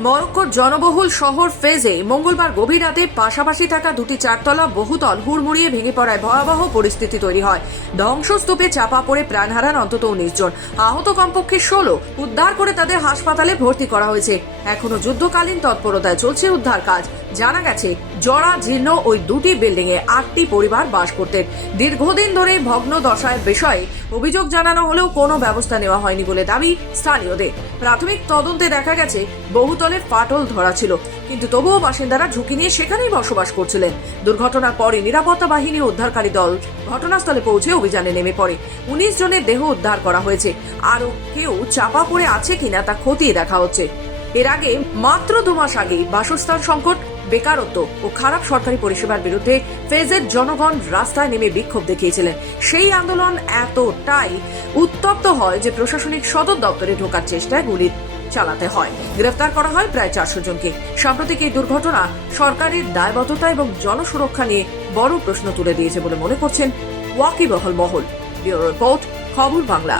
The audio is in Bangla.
মরক্কোর জনবহুল শহর ফেজে মঙ্গলবার গভীর রাতে পাশাপাশি থাকা দুটি চারতলা বহুতল হুড়মুড়িয়ে ভেঙে পড়ায় ভয়াবহ পরিস্থিতি তৈরি হয়। ধ্বংসস্তূপে চাপা পড়ে প্রাণ হারান অন্তত উনিশ জন। আহত কমপক্ষে ষোলো। উদ্ধার করে তাদের হাসপাতালে ভর্তি করা হয়েছে। এখনও যুদ্ধকালীন তৎপরতায় চলছে উদ্ধার কাজ। জানা গেছে, জরা, জীর্ণ ওই দুটি বিল্ডিং এ আটটি পরিবার বাস করতেন। দীর্ঘদিন ধরে ভগ্ন দশায় বিষয়ে অভিযোগ জানানো হলেও কোনো ব্যবস্থা নেওয়া হয়নি বলে দাবি স্থানীয়দের। প্রাথমিক তদন্তে দেখা গেছে, বহুতলে ফাটল ধরা ছিল। কিন্তু তবুও বাসিন্দারা ঝুঁকি নিয়ে সেখানেই বসবাস করছিলেন। দুর্ঘটনার পরে নিরাপত্তা বাহিনী উদ্ধারকারী দল ঘটনাস্থলে পৌঁছে অভিযানে নেমে পড়ে। উনিশ জনের দেহ উদ্ধার করা হয়েছে। আরও কেউ চাপা পড়ে আছে কিনা তা খতিয়ে দেখা হচ্ছে। এর আগে মাত্র দু মাস আগেই বাসস্থান সংকট, বেকারত্ব ও খারাপ সরকারি পরিষেবার বিরুদ্ধে ফেজের জনগণ রাস্তায় নেমে বিক্ষোভ দেখিয়েছিলেন। সেই আন্দোলন এতটাই উত্তপ্ত হয় যে প্রশাসনিক সদর দপ্তরে ঢোকার চেষ্টায় গুলি চালাতে হয়। গ্রেফতার করা হয় প্রায় চারশো জনকে। সাম্প্রতিক এই দুর্ঘটনা সরকারের দায়বদ্ধতা এবং জনসুরক্ষা নিয়ে বড় প্রশ্ন তুলে দিয়েছে বলে মনে করছেন ওয়াকিবহল মহল। ব্যুরো রিপোর্ট, খবর বাংলা।